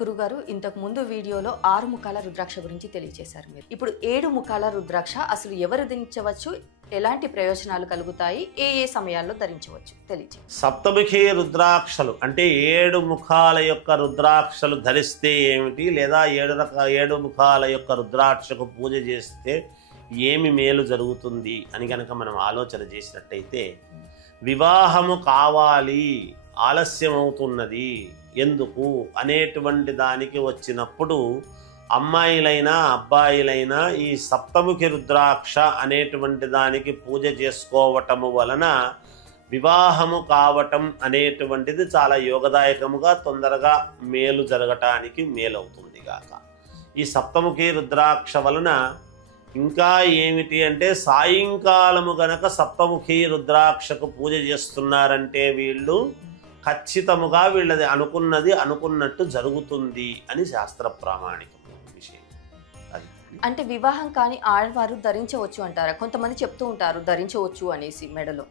గురుగారు ఇంతకు ముందు వీడియోలో 6 ముఖాల రుద్రాక్ష గురించి తెలియజేశారు మీరు. ఇప్పుడు 7 ముఖాల రుద్రాక్ష అసలు ఎవరు ధరించవచ్చు, ఎలాంటి ప్రయోజనాలు కలుగుతాయి, ఏ ఏ సమయాల్లో ధరించవచ్చు తెలియజేయండి. సప్తముఖి రుద్రాక్షలు అంటే 7 ముఖాల యొక్క రుద్రాక్షలు ధరిస్తే ఏమిటి, లేదా 7 ముఖాల యొక్క రుద్రాక్షకు పూజ చేస్తే ఏమి మేలు జరుగుతుంది అని కనుక మనం ఆలోచన చేసినట్టయితే, వివాహము కావాలి ఆలస్యమవుతున్నది ఎందుకు అనేటువంటి దానికి వచ్చినప్పుడు అమ్మాయిలైనా అబ్బాయిలైనా ఈ సప్తముఖి రుద్రాక్ష అనేటువంటి దానికి పూజ చేసుకోవటము వలన వివాహము కావటం అనేటువంటిది చాలా యోగదాయకముగా తొందరగా మేలు జరగటానికి మేలవుతుంది గాక. ఈ సప్తముఖి రుద్రాక్ష వలన ఇంకా ఏమిటి అంటే, సాయంకాలము గనక సప్తముఖి రుద్రాక్షకు పూజ చేస్తున్నారంటే వీళ్ళు ఖచ్చితముగా వీళ్ళది అనుకున్నది అనుకున్నట్టు జరుగుతుంది అని శాస్త్ర ప్రామాణికం విషయం. అది అంటే వివాహం కాని ఆడవారు ధరించవచ్చు అంటారా? కొంతమంది చెప్తూ ఉంటారు ధరించవచ్చు అనేసి మెడలో.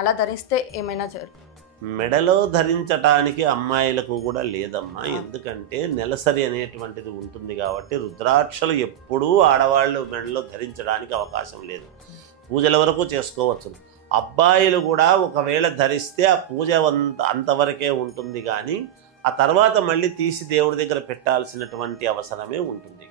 అలా ధరిస్తే ఏమైనా మెడలో ధరించటానికి అమ్మాయిలకు కూడా లేదమ్మా. ఎందుకంటే నెలసరి అనేటువంటిది ఉంటుంది కాబట్టి రుద్రాక్షలు ఎప్పుడూ ఆడవాళ్ళు మెడలో ధరించడానికి అవకాశం లేదు. పూజల వరకు చేసుకోవచ్చు. అబ్బాయిలు కూడా ఒకవేళ ధరిస్తే ఆ పూజ అంతవరకే ఉంటుంది, కానీ ఆ తర్వాత మళ్ళీ తీసి దేవుడి దగ్గర పెట్టాల్సినటువంటి అవసరమే ఉంటుంది.